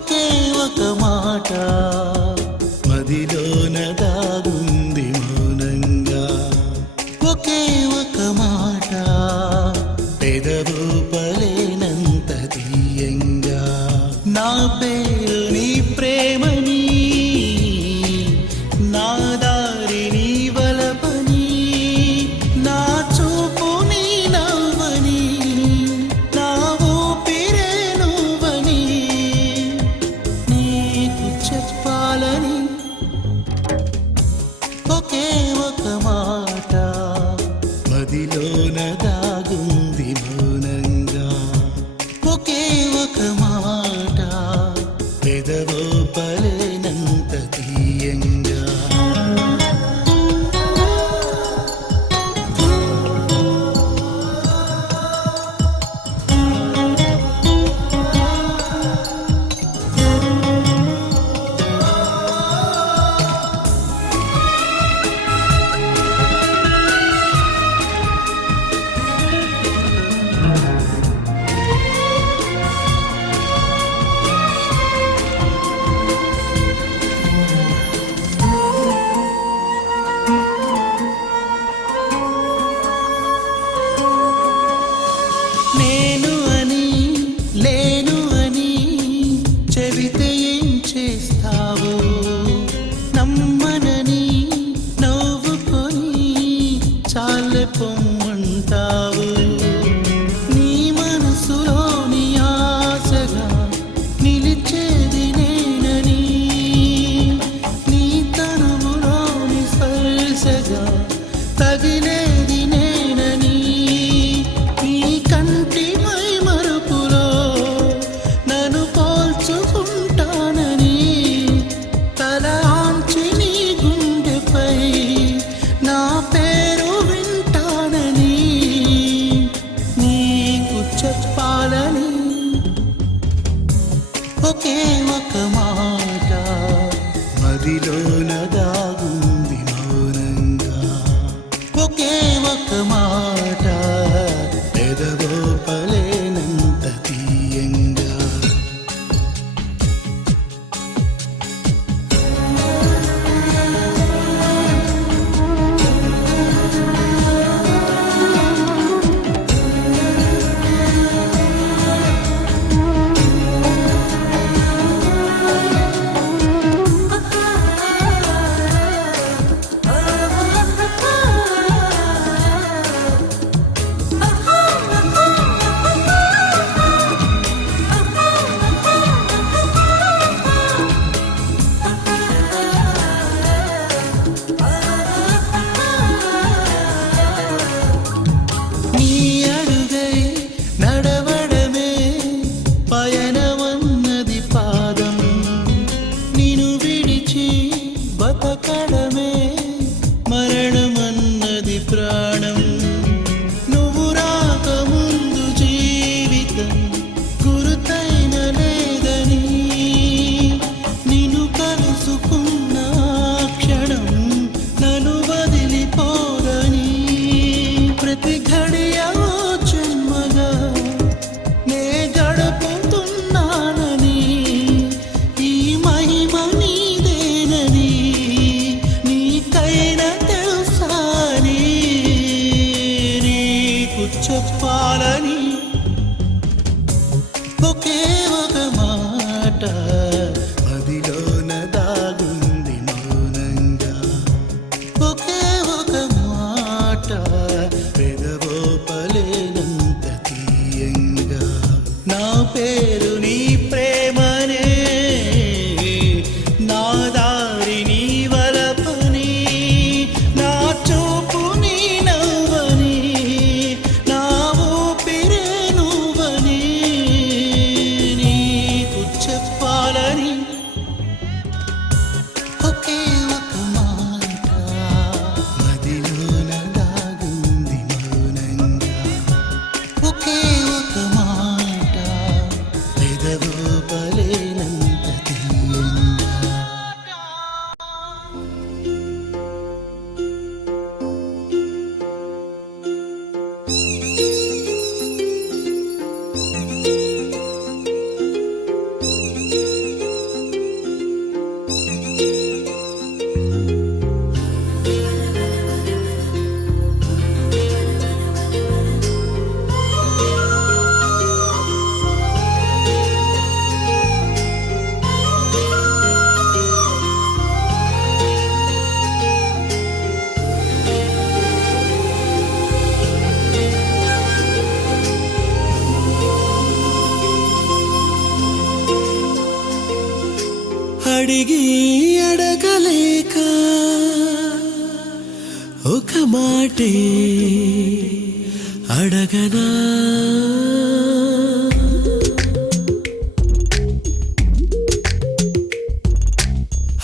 ఒకే ఒక మాట మదిలోన దాగుంది మౌనంగా. ఒకే ఒక మాట పెదవు పలేనంత తీయంగా. నా పేరు నీ ప్రేమని, నా దారి నీ వలపని, నా చూపు నీ నవ్వని, నా ఊపిరే నువ్వని నీకు చెప్పాలని. ఒకే ఒక మాట మదిలోన దాగుంది మౌనంగా. ఒకే ఒక మాట పెదవో పలేనంత తీయంగా. నేను అని లేను అని చెబితే ఏం చేస్తావు? నమ్మనని నవ్వుకొని చాలే పొమ్మంటావు. నీ మనసులోని ఆశగా నిలిచేది నేనని, నీ తనువులోని స్పర్శగా తగిలేది నేనని, నీ కంటి మై మరుపులో నన్ను పోల్చుకుంటానని, తల ఆంచి నీ గుండెపై నా పేరు వింటానని నీకు చెప్పాలని. ఒకే ఒక మాట మదిలోన దాగుంది మౌనంగా. ఒకే ఒక మాట పెదవో పలేనంత తీయంగా. నీ అడుగై నడవడమే పయనమన్నది పాదం, నిన్ను విడిచి బతకడమే మరణమన్నది ప్రాణం. నువ్వు రాకముందు జీవితం గురుతైన లేదని, నిన్ను కలుసుకున్న క్షణం నన్ను వదిలిపోరని, ప్రతి ఘడియ ఓ జన్మగా నే గడుపుతున్నానని, ఈ మహిమ నీదేనని నీకైనా తెలుసాని నీకు చెప్పాలని. ఒకే ఒక మాట మదిలోన దాగుంది మౌనంగా. ఒకే ఒక మాట పెదవో పలేనంత తీయంగా. నా పేరు నీ ప్రేమనే, నా దారి నీ వలపని, నా చూపు నీ నవ్వని, నా ఊపిరే నువ్వని నీకు చెప్పాలని. ఒకే ఒక మాట మదిలోన దాగుంది మౌనంగా. ఒకే ఒక మాట పెదవో పలేనంత తీయంగా. అడిగి అడగలేక ఒక మాటే అడగనా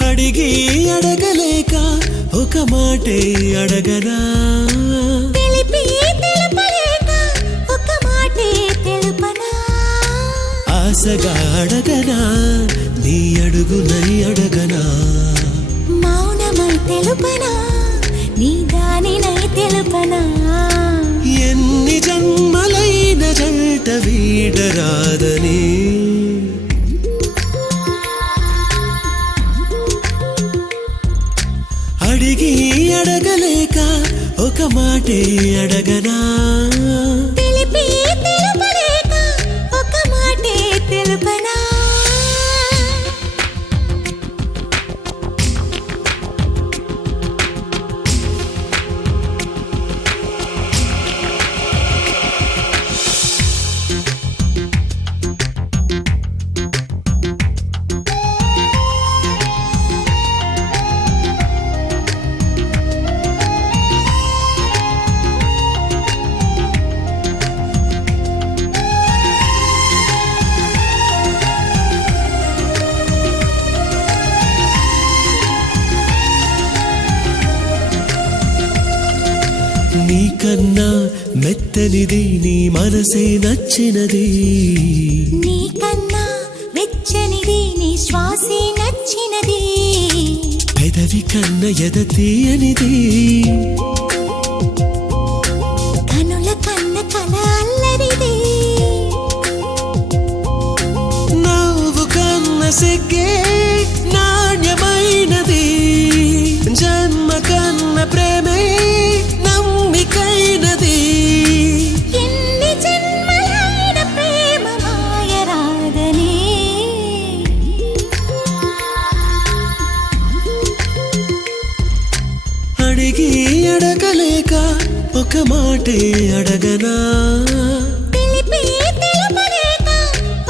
అడిగి అడగలేక ఒక మాటే అడగనా తెలిపి తెలుపలేక ఒక మాటే తెలుపనా ఆశగా అడగనా నీ అడుగునై అడగనా మౌనమై తెలుపనా నీ దానినై తెలుపనా ఎన్ని జన్మలైన జంట వీడరాదని అడిగి అడగలేక ఒక మాటే అడగనా తెలిపి తెలుపలేక ఒక మాటే తెలుపనా నీకన్నా మెత్తనిది నీ మనసే నచ్చినది నీకన్నా వెచ్చనిది నీ శ్వాసే నచ్చినది పెదవి కన్న ఎద తీయనిది కనుల కన్న కల అల్లరిది నవ్వు కన్న సిగ్గే నాణ్యమైనది జన్మ కన్న ప్రేమే నమ్మికైనది ఎన్ని జన్మలైన ప్రేమ మాయరాదని అడిగి అడగలేక ఒక మాటే అడగనా తెలిపి తెలుపలేక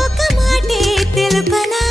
ఒక మాటే తెలుపనా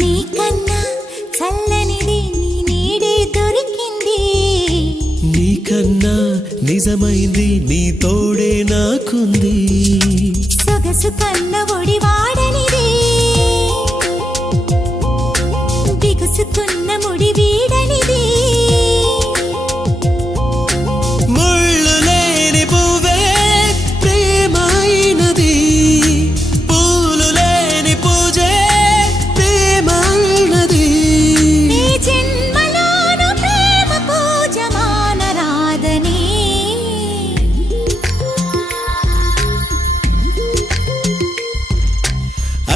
నీకన్నా చల్లనిది నీ నీడే దొరికింది నీకన్నా నిజమైంది నీ తోడే నాకుంది సొగసు కన్న ఒడి వాడనిది బిగుసుకున్న ముడి వీడనిది ముళ్ళు లేని పువ్వే ప్రేమైనది పూలు లేని పూజే ప్రేమైనది ఈ జన్మలోను ప్రేమ పూజ మానరాదని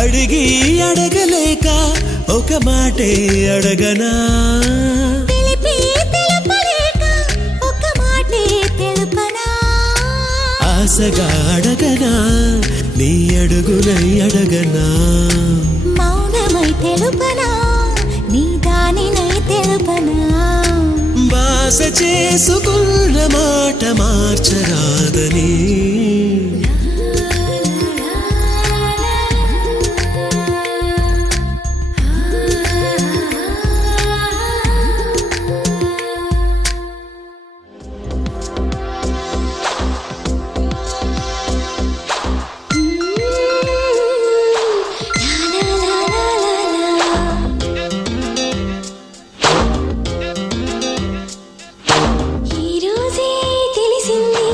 అడిగి అడగలేక ఒక మాటే అడగనా తెలిపి తెలుపలేక ఒక మాటే తెలుపనా ఆశగా అడగనా నీ అడుగునై అడగనా మౌనమై తెలుపనా నీ దానినై తెలుపనా బాస చేసుకున్న మాట మార్చరాదని ఈ రోజే తెలిసింది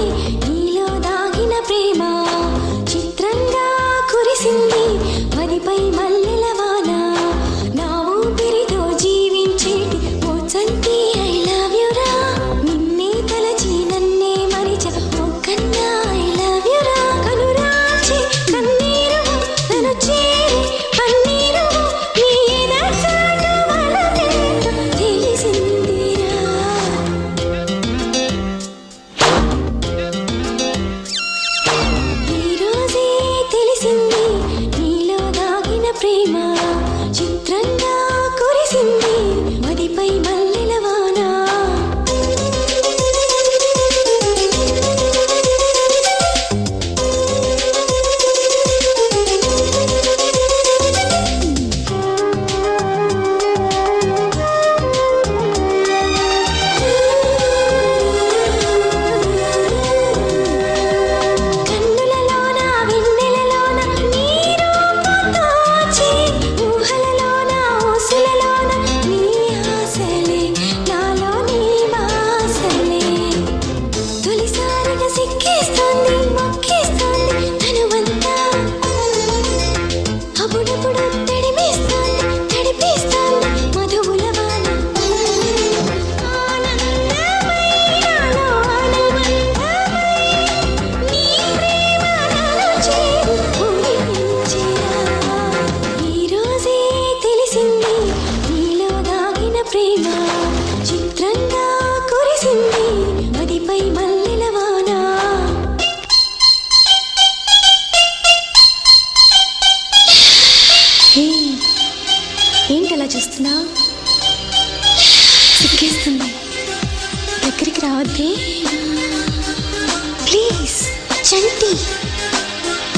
చంటి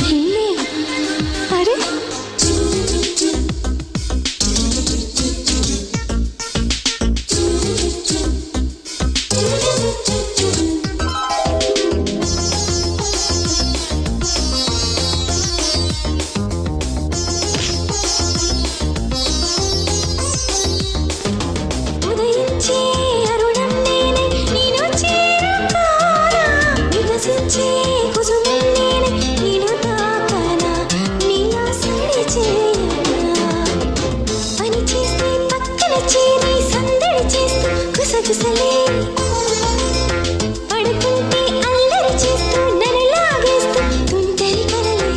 నిన్నే. అరే ఉదయించే అరుణం నేనే, నేను చేరుకోనా, వికసించే కుసుమం నేనే, నేను తాకనా, నీలా సడి చేయనా, పని చేస్తే పక్కన చేరి సందడి చేస్తూ గుసగుసలే, పడుకుంటే అల్లరి చేస్తూ నన్ను లాగేస్తూ తుంటరి కలలే,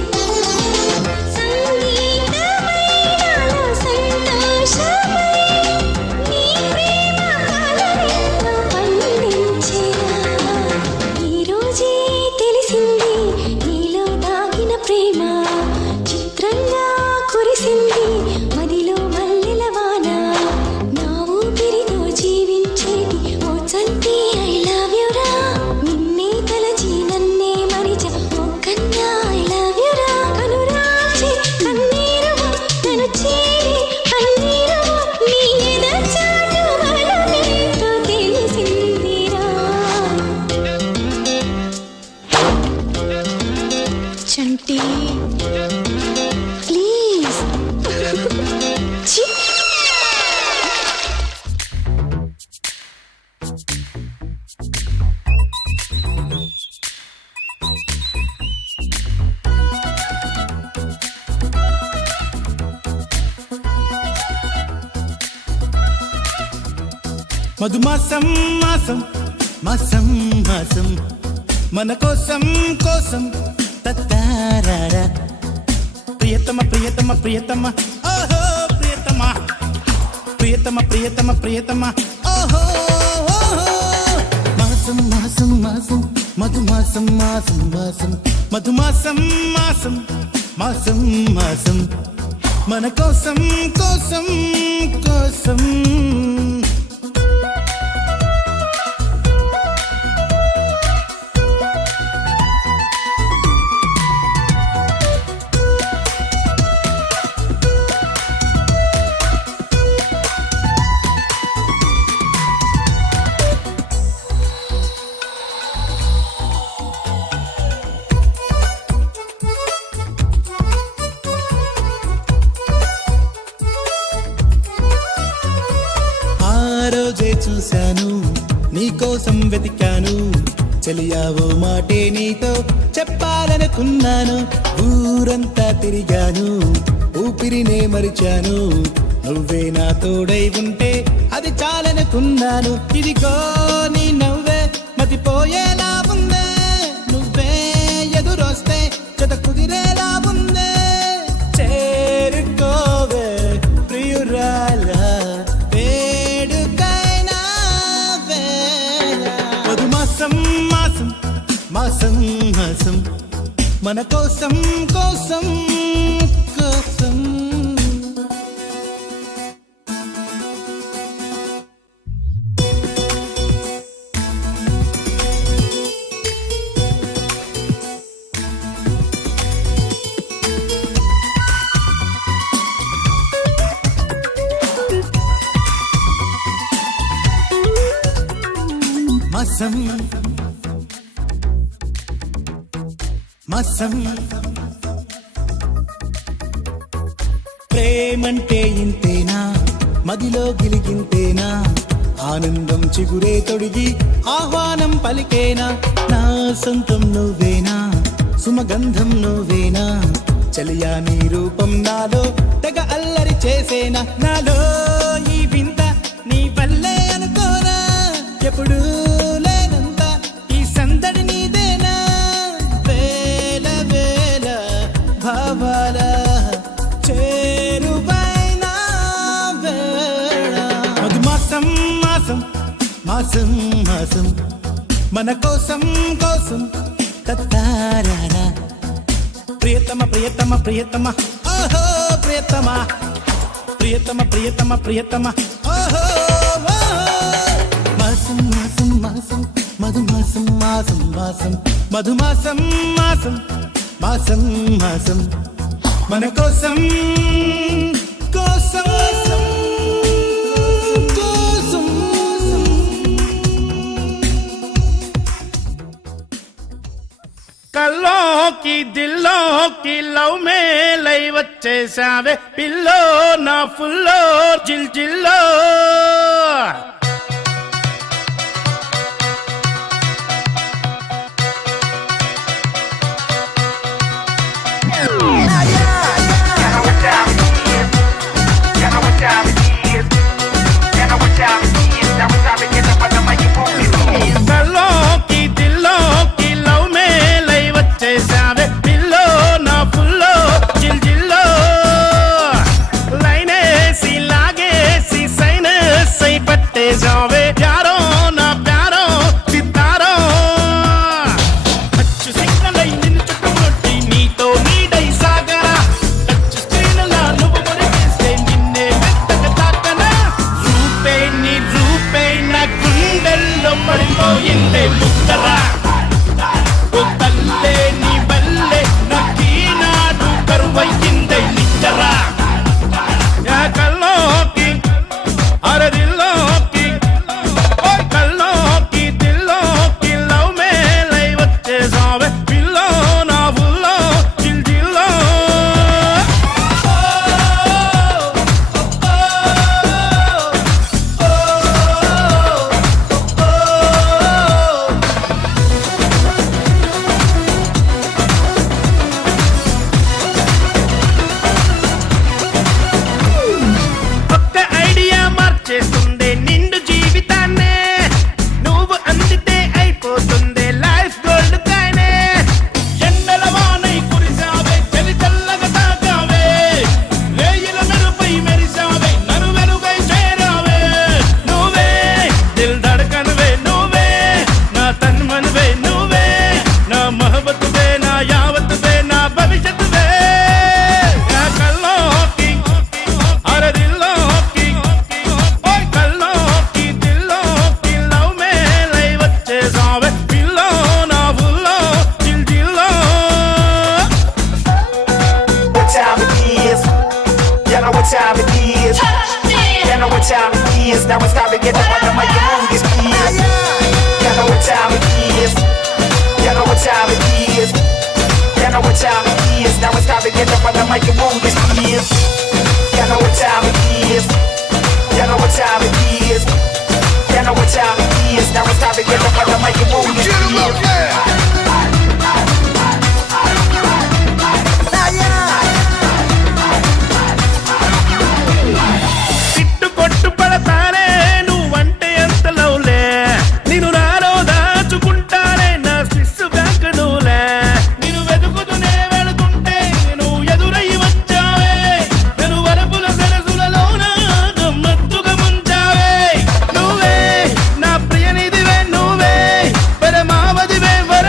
సంగీతమై నాలో సంతోషమై నీ ప్రేమ కలలెన్నో పండించేనా. ఈ రోజే తెలిసింది నీలో దాగిన ప్రేమ, చిత్రంగా కురిసింది మదిలో మల్లెల వాన, నా ఊపిరితో జీవించేది ఓ చంటి ఐ లవ్ యు రా, నిన్నే తలచి నన్నే మరిచ ఓ కన్యా ఐ లవ్ యు రా, కనురాల్చి కన్నీరుమో నన్ను చేరి కన్నీరుమో నీ ఎదచాటు వలనేంటో తెలిసిందిరా. చంటి ప్లీజ్ ఛీ. మధుమాసం మాసం మాసం మాసం మన కోసం కోసం తత్తారారా ప్రియతమ ప్రియతమ ప్రియతమ ఓహో ప్రియతమ ప్రియతమ ప్రియతమ ప్రియతమ ఓహో ఓహో మాసం మాసం మాసం మధుమాసం మాసం మాసం మధుమాసం మాసం మాసం మాసం మన కోసం కోసం కోసం రోజే చూశాను నీకోసం వెతికాను, చెలియావో మాటే నీతో చెప్పాలనుకున్నాను, ఊరంతా తిరిగాను ఊపిరినే మరిచాను, నువ్వే నా తోడై ఉంటే అది చాలనుకున్నాను, ఇదిగో నీ నవ్వే మతిపోయేలా ఉందే, నువ్వే ఎదురొస్తే జత కుదిరేలా ఉందే, చేరుకోవే ప్రియురాల వేడుకైనా వేళ. మధుమాసం మాసం మాసం మాసం మన కోసం కోసం కోసం మాసం మాసం ప్రేమంటే ఇంతేనా, మదిలో గిలిగింతేనా, ఆనందం చిగురే తొడిగి ఆహ్వానం పలికేనా, నా సొంతం నువ్వేనా, సుమగంధం నువ్వేనా, చలియా నీ రూపం నాలో తెగ అల్లరి చేసేనా, నాలో ఈ వింత నీ వల్లే అనుకోనా, ఎప్పుడు లేనంత ఈ సందడి నీదేనా, వేల వేల భావాల చేరువైనా వేళ. మధుమాసం మాసం మాసం మాసం మన కోసం కోసం తత్తారారా ప్రియతమ ప్రియతమ ప్రియతమ ఓహో ప్రియతమ ప్రియతమ ప్రియతమ ప్రియతమ ఓహో మాసం మాసం మాసం మధుమాసం మాసం మాసం మధుమాసం మాసం మాసం మాసం మన కోసం కోసం కోసం కల్లోకి దిల్లోకి లవ్ మేలై వచ్చేసావే పిల్లో నా ఫుల్లో జిల్ జిల్లో కల్లోకి దిల్లోకి లవ్ మేలై వచ్చేసావే పిల్లో నా ఫుల్లో జిల్ జిల్లో లైనేసి లాగేసి సైనస్ అయి పట్టేసావే ప్యారో నా ప్యారో సితారో అచ్చు సిగ్నలై నిన్ను చుట్టుముట్టి నీతో నీడై సాగరా టచ్ స్క్రీన్లా నువ్వు మురికేస్తే నిన్నే మెత్తగా తాకనా రూపే నీ రూపే నా గుండెల్లో పడిపోయిందే ముక్కరా ఓ తల్లే నీ వల్లే నాకీనాడు కరువయ్యిందే నిచ్చరా యా కల్లోకి అరదిల్లోకి ఓ కల్లోకి దిల్లోకి లవ్ మేలై వచ్చేసావే పిల్లో నా ఫుల్లో జిల్ జిల్లో ఒక్క ఐడియా మార్చేస్తుంది నిండు జీవితాన్నే నువ్వు అందితే అయిపోతుంది లైఫ్ గోల్డ్ కాయనే ఎండల వానై కురిసావే చలి చల్లగా తాకావే రేయిల మెరుపై మెరిసావే నన్ను వెలుగై చేరావే నువ్వే దిల్ ధడకన్వే నువ్వే నా తన్మన్వే నువ్వే నా మహబత్తువే నా యావత్తువే నా భవిష్యత్తువే యా కల్లోకి అరదిల్లోకి ఓయ్ కల్లోకి దిల్లోకి లవ్ మేలై వచ్చేసావే పిల్లో నా ఫుల్లో జిల్ జిల్లో What time it is? You know what time it is? You know what time it is? Now it's time to get up on the mic and move this piece. You know what time it is? You know what time it is? You know what time it is? Now it's time to get up on the mic and move this piece. You know what time it is? You know what time it is? You know what time it is? Now it's time to get up on the mic and move this piece. తిట్టు కొట్టు పడతానే నువ్వంటే ఎంత లవ్లే నేను నాలో దాచుకుంటానే నా Swiss bank నువ్వులే నేను వెతుకుతూనే వెళుతుంటే నువ్వు ఎదురై వచ్చావే నేను వరపుల సరసులలోన గమ్మత్తుగా ముంచావే నువ్వే నా ప్రియనిధివే నువ్వే పరమావధివే వర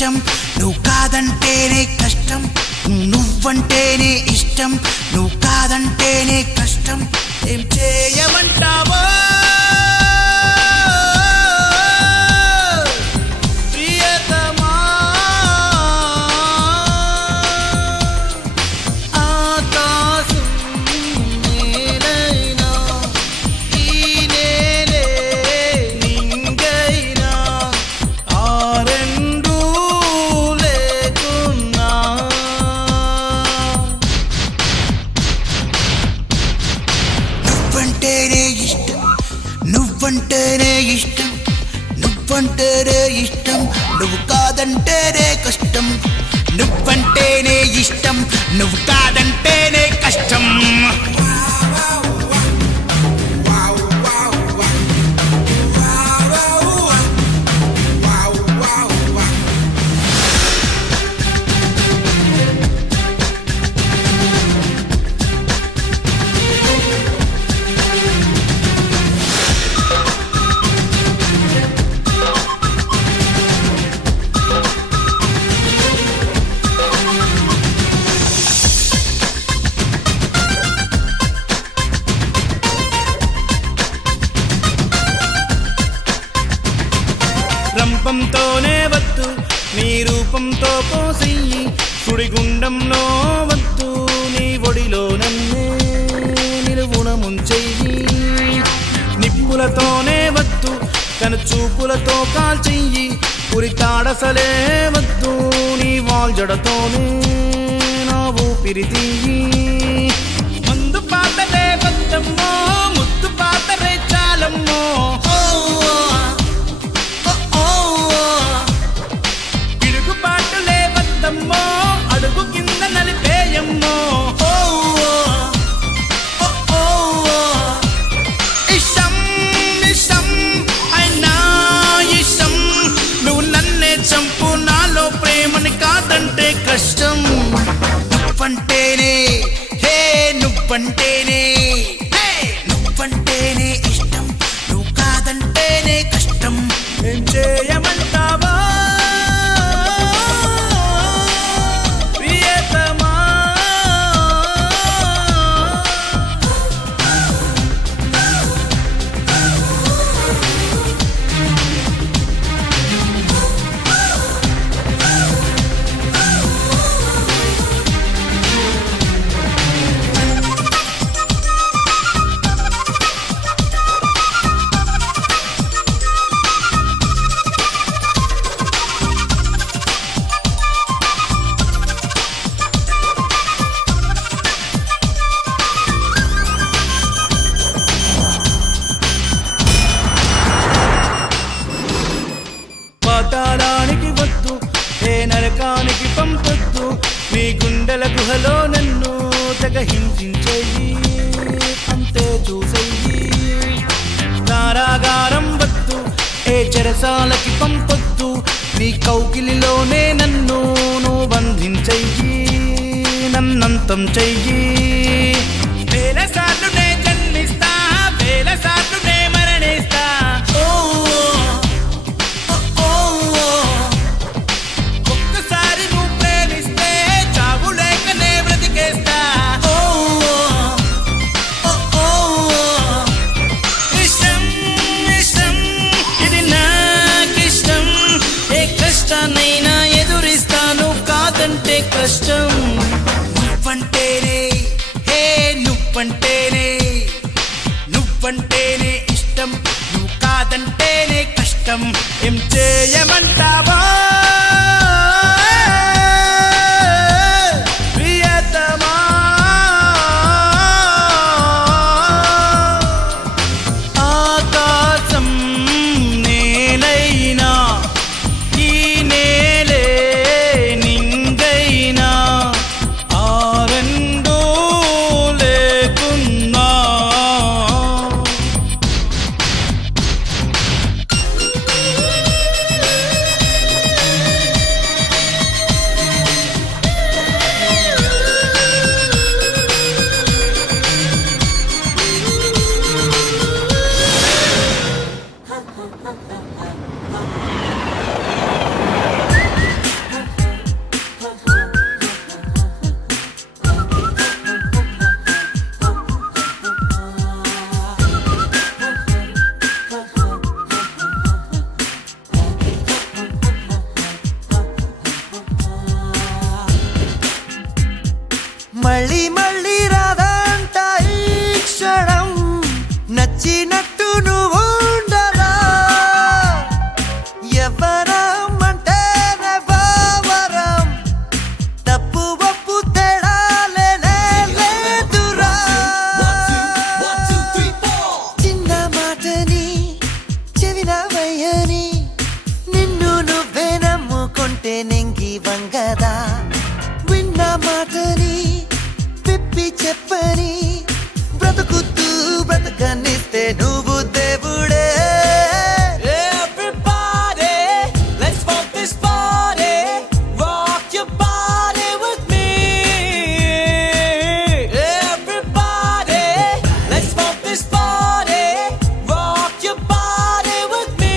ఇష్టం నువ్వు కాదంటేనే కష్టం నువ్వంటేనే ఇష్టం నువ్వు కాదంటేనే కష్టం ఏం చేయమంటావో ప్రియతమా ఆకాశం నేనైనా ఈ నేలే నింగైనా ఆ రెండూ లేకున్నా నువ్వంటేనే ఇష్టం నువ్వంటేనే ఇష్టం నువ్వంటేనే ఇష్టం నువ్వు కాదంటేనే కష్టం నువ్వంటేనే ఇష్టం నువ్వు కాదంటేనే కష్టం రంపంతోనే వద్దు నీ రూపంతో పోసెయ్యి సుడిగుండంలో వద్దు నీ ఒడిలో నన్నే నిలువున ముంచెయ్యి నిప్పులతోనే వద్దు తన చూపులతో కాల్చెయ్యి ఉరితాడసలే వద్దు నీ వాల్జడతోనే నా ఊపిరి తీయి మందు పాతరే వద్దమ్మో ముద్దు పాతరే చాలమ్మో పిడుగుపాటులే వద్దమ్మో అడుగు కింద నలిపేయమ్మో ఇష్టం ఇష్టం అయినా ఇష్టం నువ్వు నన్నే చంపు నాలో ప్రేమని కాదంటే కష్టం నువ్వంటేనే హే నువ్వంటేనే హే నువ్వంటేనే ఇష్టం నువ్వు కాదంటేనే కష్టం ఏం చేయమంటావా ప్రియతమా పాతాళానికి వద్దు ఏ నరకానికి పంపొద్దు నీ గుండెల గుహలో నన్ను తెగ హింసించెయ్యి అంతే చూసెయ్యి కారాగారం వద్దు ఏ చెరసాలకి పంపొద్దు నీ కౌకిలిలోనే నన్ను నువ్వు బంధించెయ్యి నన్నంతం చెయ్యి వేల సార్లు నే జన్మిస్తా వేల సార్లు నే మరణిస్తా ఒక్కసారి నువ్వు ప్రేమిస్తే చావు లేకనే బ్రతికేస్తా ఇష్టం ఇష్టం ఇది నాకిష్టం ఏ కష్టాన్నైనా ఎదురిస్తాను కాదంటే కష్టం నువ్వంటేనే హే నువ్వంటేనే నువ్వంటేనే ఇష్టం నువ్వు కాదంటేనే కష్టం ఏం చేయమంటావా ప్రియతమా ఆకాశం నేనైనా ఈ నేలే నింగైనా ఆ రెండూ లేకున్నా చెవినవయ్యని నిన్ను నువ్వే నమ్ముకుంటే నెంగి వంగదా విన్న మాటని విప్పి చెప్పని బ్రతుకుతూ బ్రతకనిస్తే నువ్వు దేవుడే Everybody, let's funk this party. Rock your body with me. Everybody, let's funk this party. Rock your body with me.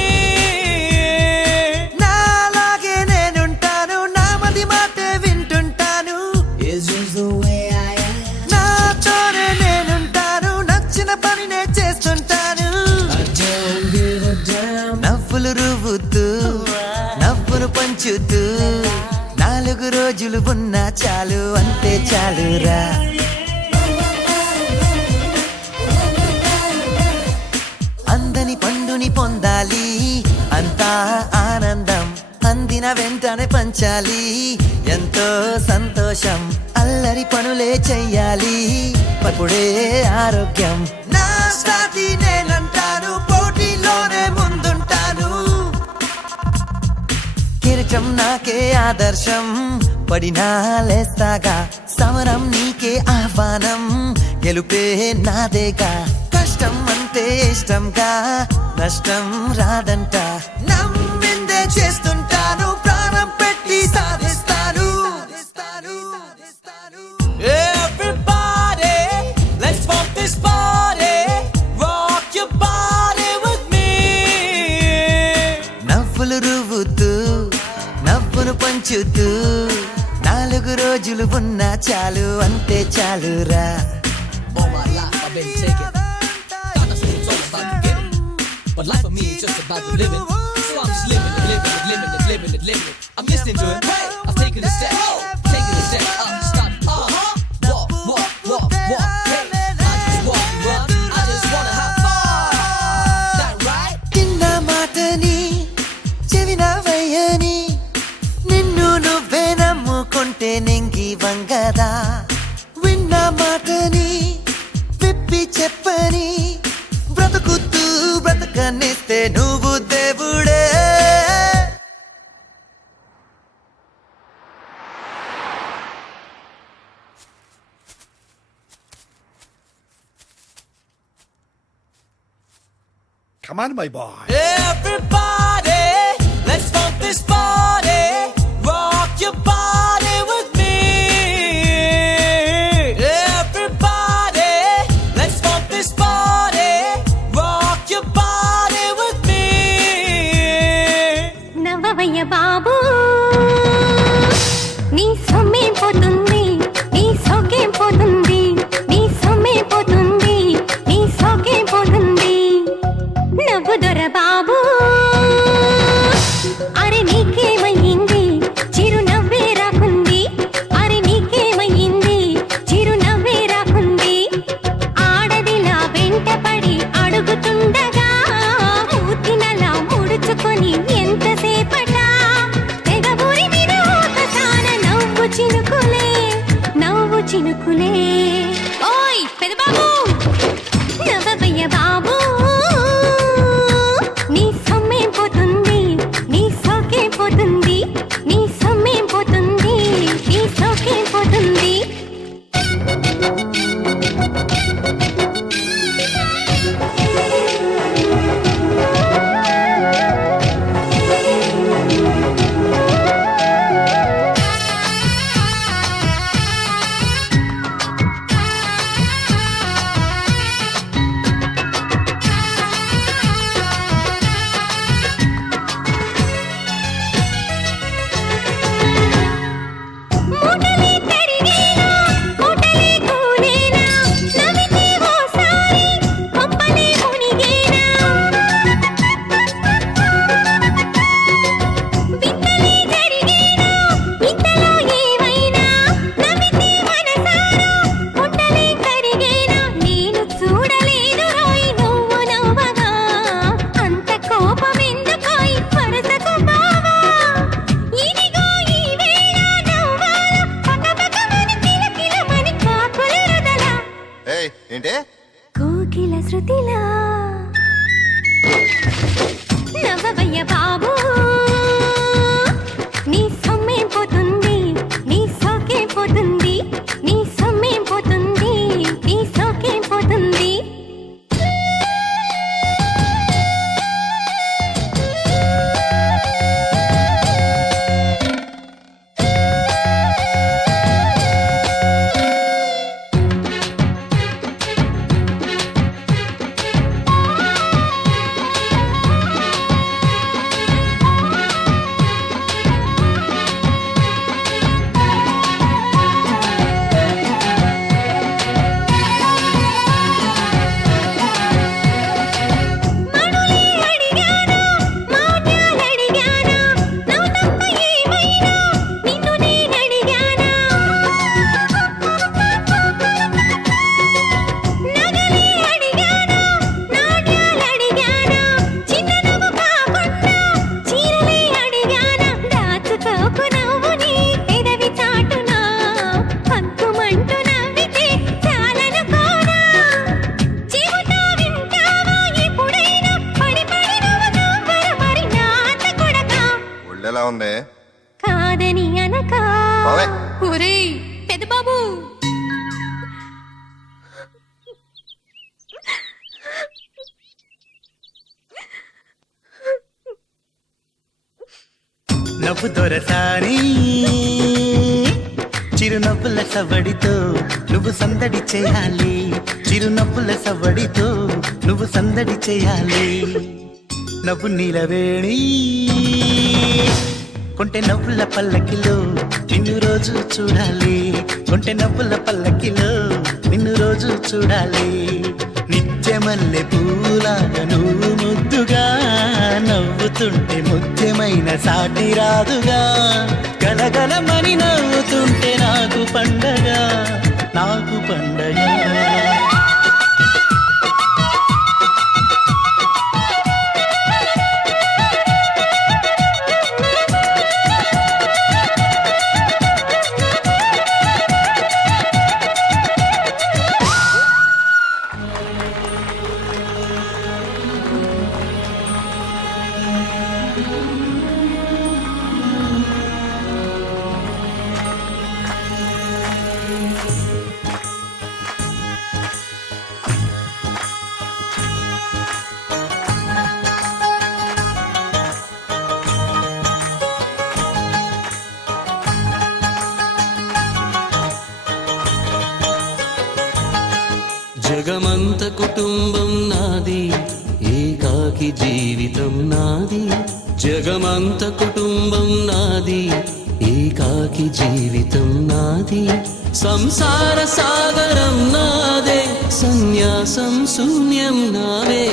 నాలాగే నేనుంటాను నా మది మాటే వింటుంటాను It's just the way I am. నాతోనే నేనుంటాను నచ్చిన పనినే చేస్తుంటాను I don't give a damn. నవ్వులు రువ్వుతూ నవ్వును పంచుతూ 4 రోజులు ఉన్నా చాలు అంతే చాలురా అందని పండుని పొందాలి అంతా ఆనందం అందిన వెంటనే పంచాలి ఎంతో సంతోషం అల్లరి పనులే చెయ్యాలి అప్పుడే ఆరోగ్యం నా సాటి నేనంటాను పోటీలోనే ముందుంటాను కిరీటం నాకే ఆదర్శం పడినా లేస్తాగా సమరం నీకే ఆహ్వానం గెలుపే నాదేగా కష్టం అంటే ఇష్టంగా నష్టం రాదంట నమ్మిందే చేస్తుంటాను ప్రాణం పెట్టి సాధిస్తాను Everybody, let's funk this party. Rock your body with me. నవ్వులు రువ్వుతూ నవ్వును పంచుతూ 4 రోజులు ఉన్నా చాలు అంతే చాలురా All my life I've been taken. God knows it's all about the giving. But life for me is just about the living. So I'm just living it. I'm listening to it. Hey, I've taken a step. Taking a step up. Stop. Walk. Hey, I just walk and run. I just wanna have fun. That right? చిన్న మాటని చెవినవయ్యని నిన్ను నువ్వే నమ్ముకుంటే నెంగి వంగదా విన్న మాటని విప్పి చెప్పని బ్రతుకుతూ బ్రతకనిస్తే నువ్వు దేవుడే Come on, my boy. Everybody, let's funk this party. Rock your body with me. Everybody, let's funk this party. Rock your body with me. నవ్వవయ్య బాబు నీ సొమ్మే పోతుంది నీ సొగ్గే పోతుంది నీ సొమ్మే పోతుంది నీ సొగ్గే పోతుంది నవ్వు దొర బాబు అరే నీకేమయ్యింది చిరునవ్వే రాకుంది అరే నీకేమయ్యింది చిరునవ్వే రాకుంది ఆడదిలా వెంటపడి అడుగుతుండగా మూతినలా ముడుచుకొని ఎంతసేపట తెగ ఊరి మీద ఒకసాన నవ్వు చినుకులే ఎలా ఉంది? కాదని అనక బావే. ఒరేయ్ పెద్ద బాబు నవ్వు దొరసాని చిరునవ్వుల సవడితో నువ్వు సందడి చేయాలి, చిరునవ్వుల సవడితో నువ్వు సందడి చేయాలి. నవ్వు నీలవేణి కొంటె నవ్వుల పల్లకిలో నిన్ను రోజు చూడాలి, కొంటె నవ్వుల పల్లకిలో నిన్ను రోజు చూడాలి. నిత్యమల్లె పూలాగా నువ్వు ముద్దుగా నవ్వుతుంటే ముత్యమైన సాటి రాదుగా, గలగలమని నవ్వుతుంటే నాకు పండగ, నాకు పండగ. జగమంత కుటుంబం నాది, ఏకాకి జీవితం నాది. జగమంత కుటుంబం నాది, ఏకాకి జీవితం నాది. సంసార సాగరం నాదే, సన్యాసం శూన్యం నావే.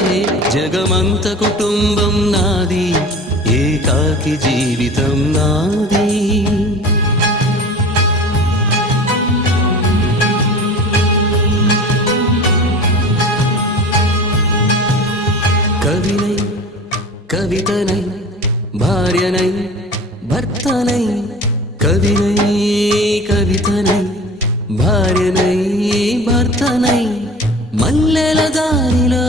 జగమంత కుటుంబం నాది, ఏకాకి జీవితం నాది. కవినై కవితనై భార్యనై భర్తనై, కవినై కవితనై భార్యనై భర్తనై. మల్లెల దారిలో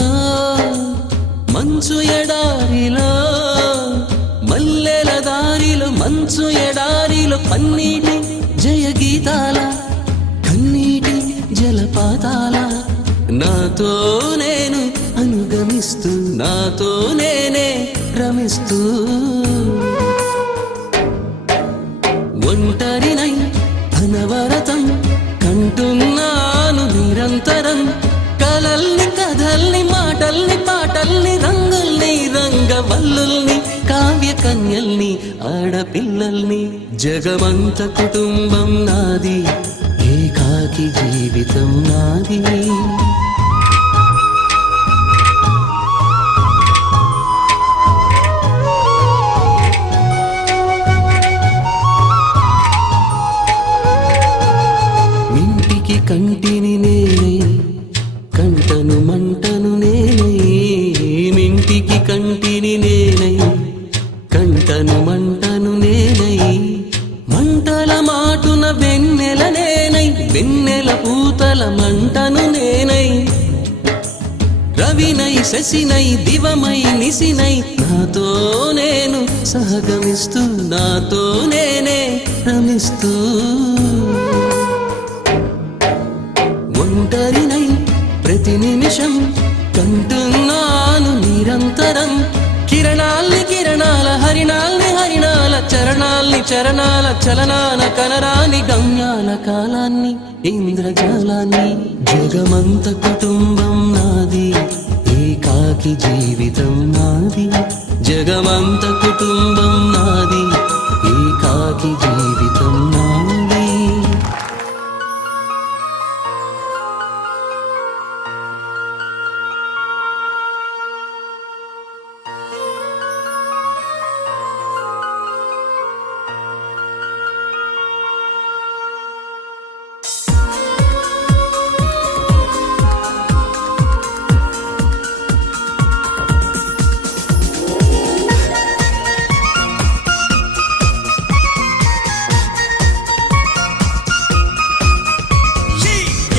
మంచు ఎడారిలో, మల్లెల దారిలో మంచు ఎడారిలో, పన్నీటి జయ గీతాల కన్నీటి జలపాతాల, నాతో నేను అనుగమిస్తూ నాతో నేనే రమిస్తూ. ఒంటరినై అనవరతం కంటున్నాను నిరంతరం, కలల్ని కథల్ని మాటల్ని పాటల్ని రంగుల్ని రంగవల్లుల్ని కావ్య కన్యల్ని ఆడపిల్లల్ని. జగమంత కుటుంబం నాది, ఏకాకి జీవితం నాది. మింటికి కంటిని నేనై కంటను మంటను నేనై, మింటికి కంటిని నేనై కంటను మంటను నేనై. మంటల మాటున వెన్నెల నేనై, వెన్నెల పూతల మంటను నేనై. రవినై శశినై దివమై నిశినై, నాతో నేను సహగమిస్తూ నాతో నేనే రమిస్తూ. ఒంటరినై ప్రతి నిమిషం కంటున్నాను నిరంతరం, కిరణాల్ని కిరణాల హరిణాల్ని హరిణాల చరణాల్ని చరణాల చలనాల కనరాని గమ్యాల కాలాన్ని ఇంద్రజాలాన్ని. జగమంత కుటుంబం నాది, ఏకాకి జీవితం నాది. జగమంత కుటుంబం నాది, ఏకాకి జీవితం నాది.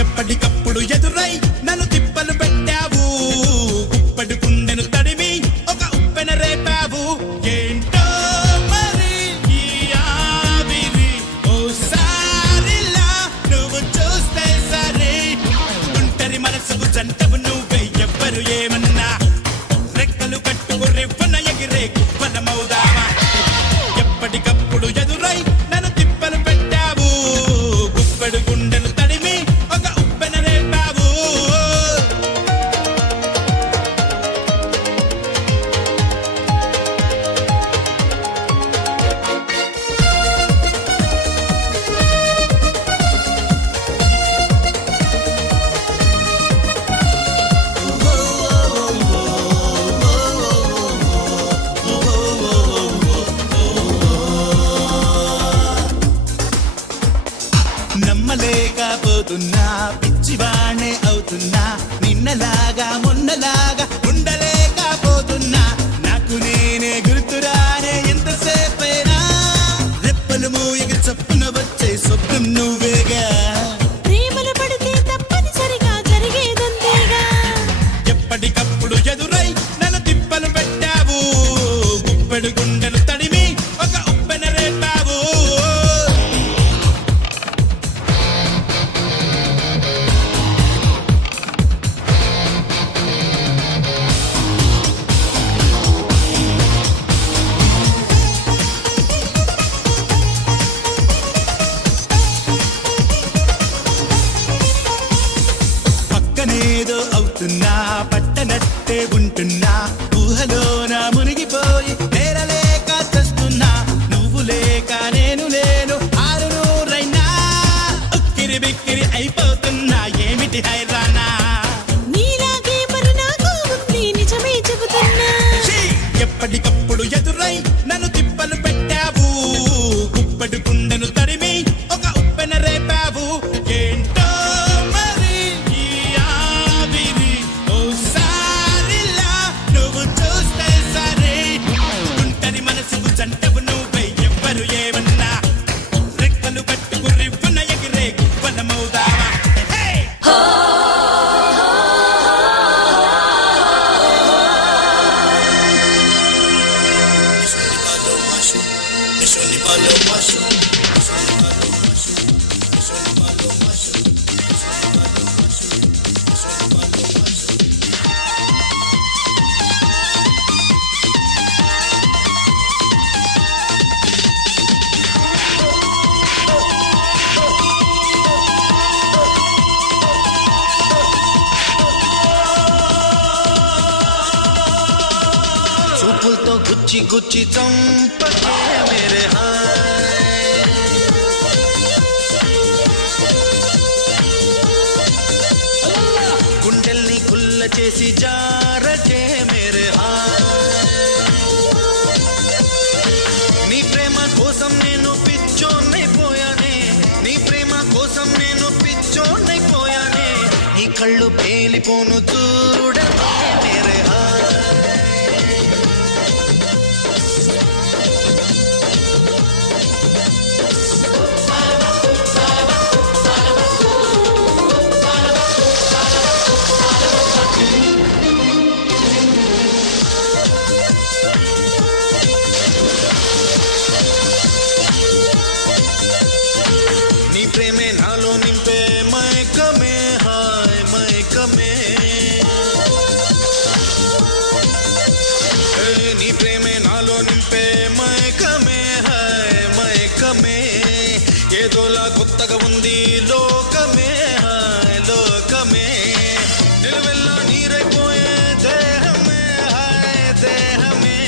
ఎప్పటికప్పుడు ఎదురై నన్ను తిప్పలు పెట్టావు, గుప్పటి గుండెను తడిమి ఒక ఉప్పెన రేపావు. ఏంటో మరి అయిపోతున్నా పిచ్చివాణ్ణే అవుతున్నా నిన్నలాగా మొన్నలాగా ఉండలేకపోతున్నా నాకు నేనే గుర్తురానే ఎంతసేపైనా రెప్పలు మూయగ చప్పున వచ్చే స్వప్నం నువ్వేగా ప్రేమలు పడితే తప్పనిసరిగా జరిగేదంతేగా ఎప్పటికప్పుడు ఎదురై నన్ను తిప్పలు పెట్టావు గుప్పెడు గుండెలు తడిమి ఒక ఉప్పెన రేపావు పక్కనేదో అవుతున్నా పట్టనట్టే ఉంటున్నా ఊహలోన మునిగిపోయి నేరలేక చస్తున్నా నువ్వు లేక నేను లేను ఆరు నూరైనా ఉక్కిరి బిక్కిరి అయిపోతున్నా ఏమిటి హైరానా నీలాగే మరి నాకు ఉంది నిజమే చెబుతున్నా ఛీ! ఎప్పటికప్పుడు ఎదురై నన్ను తిప్పలు పెట్టావు గుప్పెడు గుండెను తడిమి ఒక ఉప్పెన రేపావు ఏంటో మరి ఈ ఆవిరి ఓసారిలా నువ్వు చూస్తే సరే గుంటరి మనసుకు జంటవు నువ్వై ఎవ్వరు ఏమన్నా రెక్కలు కట్టుకు రివ్వున ఎగిరే గువ్వలమవుదావా హే! చూపులతో గుచ్చి గుచ్చి చంపకే మేరే హాయ్ గుండెల్ని కుల్ల చేసి జారకే మేరే హాయ్ నీ ప్రేమ కోసం నేను పిచ్చోన్నైపోయానే నీ ప్రేమ కోసం నేను పిచ్చోన్నైపోయానే నీ కళ్ళు పేలిపోను చూడకే మేరే హాయ్ నీ ప్రేమే నాలో నింపే మైకమే హాయ్ మైకమే నీ ప్రేమే నాలో నింపే మైకమే హాయ్ మైకమే ఏదోలా కొత్తగా ఉంది లోకమే హాయ్ లోకమే నిలువెల్లా నీరైపోయే దేహమే హాయ్ దేహమే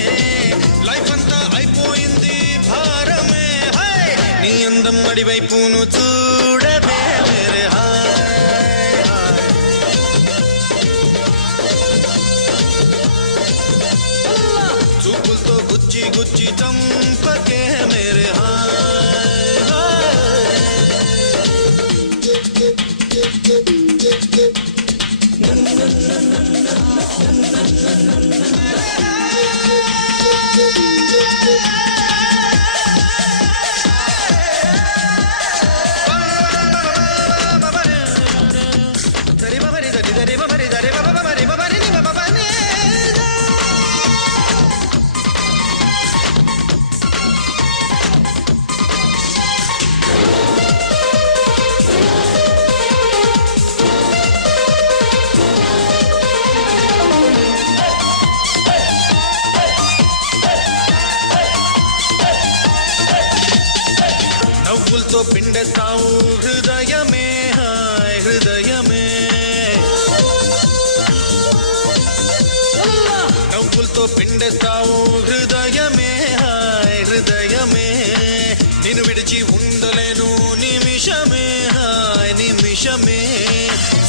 లైఫ్ అంతా అయిపోయింది భారమే హాయ్ నీ అందం అడివైపును చూడవే మేరే హాయ్ హాయ్ చూపులతో గుచ్చి గుచ్చి చంపకే మేరే హాయ్ హాయ్ నవ్వులతో పిండేస్తావు హృదయమే హాయ్ హృదయమే నవ్వులతో పిండేస్తావు హృదయమే హాయ్ హృదయమే నిన్ను విడిచి ఉండలేను నిమిషమే హాయ్ నిమిషమే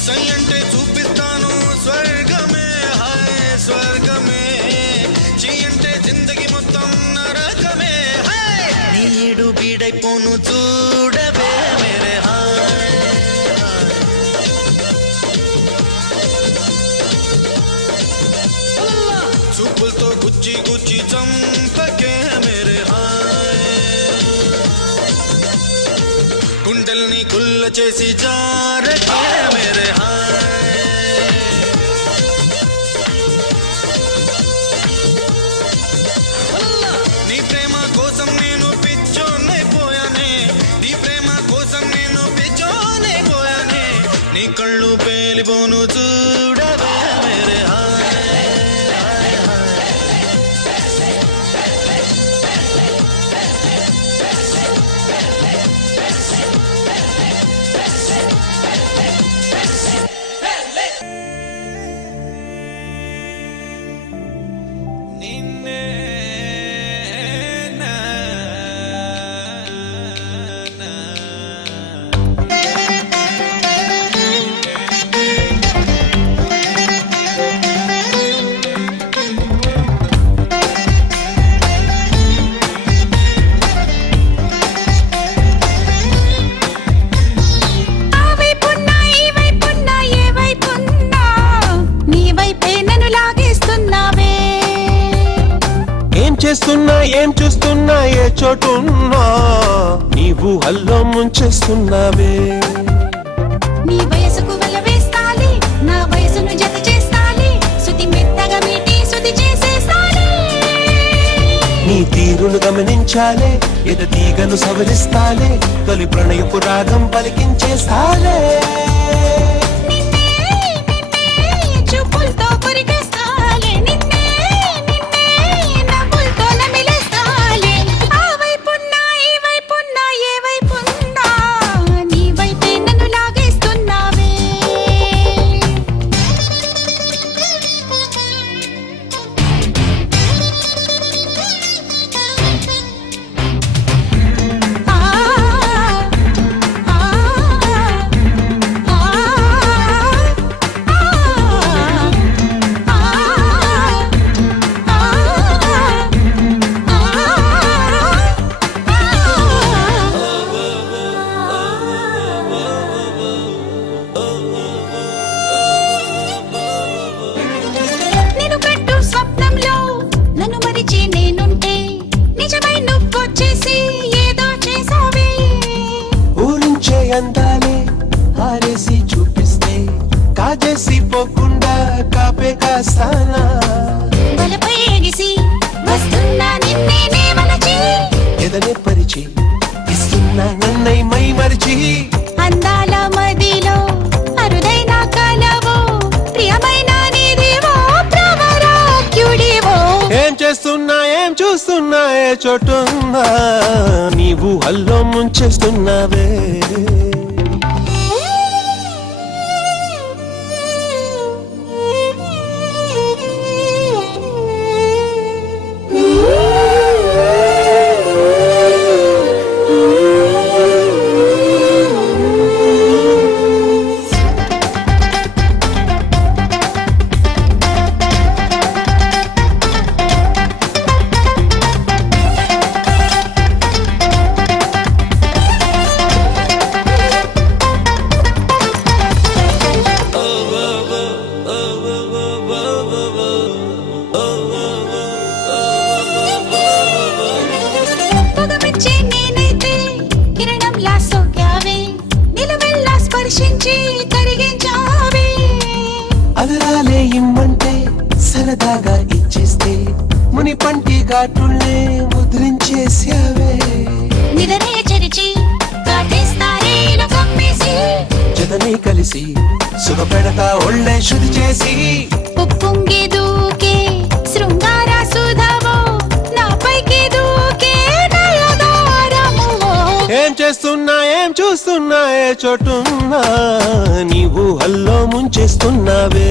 సై అంటే చూపిస్తాను స్వర్గమే హాయ్ స్వర్గమే చీ అంటే జిందగీ మొత్తం నరకమే హాయ్ నీడు బీడైపోను చూడవే మేరే హాయ్ గుండెల్ని కుల్ల చేసి జారకే మేరే హాయ్ నీ ప్రేమ కోసం నేను పిచ్చోనైపోయానే నీ ప్రేమ కోసం నేను పిచ్చోనైపోయానే నీ కళ్ళు పేలిపోను చూడవే మేరే హాయ్ హాయ్ హాయ్ నిన్నే నా నా ఆ వైపున్నా ఈ వైపున్నా ఏ వైపున్నా నీ వైపే నన్ను లాగేస్తున్నావే ఏం చేస్తున్నా ఏం చూస్తున్నా ఏ చోటున్నా నీవు హల్లో ముంచేస్తున్నావే నీ వయసుకు వల వేస్తాలి నా వయసును జత చేస్తాలి శృతి మెత్తగా మీటి శృతి చేసేస్తాలి నీ తీరును గమనించాలే ఎద తీగను సవరిస్తాలే తొలి ప్రణయపు రాగం పలికించేస్తాలే నిన్నే చూపులతో కొరికేస్తాలే నిన్నే నవ్వులతో నమిలేస్తాలే ఆ వైపున్నా ఈ వైపున్నా ఏ వైపున్నా నీ వైపే నన్ను లాగేస్తున్నావే ఆ నేను కట్టు స్వప్నంలో నన్ను మరిచి నేనుంటే నిజమై నువ్వొచ్చేసి ఏదో చేసావే ఊరించే అందాలే ఆరేసి చూపిస్తే కాజేసి పోకుండా కాపే కాస్తానా బలపై ఎగిసి వస్తున్నా నిన్నే మలచి ఎదనే పరిచి ఇస్తున్నా నన్నై మై మరిచి అందాల మదిలో అరుదైన కలవో ప్రియమైన నీదివో ప్రవరాక్యుడివో ఏం చేస్తున్నా ఏం చూస్తున్నా ఏ చోటున్నా నీవు హల్లో ముంచేస్తున్నావే పొగమిచ్చే నేనైతే కిరణంలా సోకావే నిలువెల్లా స్పర్శించి కరిగించావే అదరాలే ఇమ్మంటే సరదాగా ఇచ్చేస్తే ముని పంటి ఘాటుల్నే ముద్రించేసావే నిదనే చెరిచి కాటేస్తారేలు కమ్మేసి జతని కలిసి సుఖపెడతా ఒళ్ళే శుద్ధి చేసి ఉప్పొంగి దూకే శృంగార సుధవో నాపైకి దూకే నయగారమువో ఏం చేస్తున్నా ఏం చూస్తున్నా ఏ చోటున్నా నీవు హల్లో ముంచేస్తున్నావే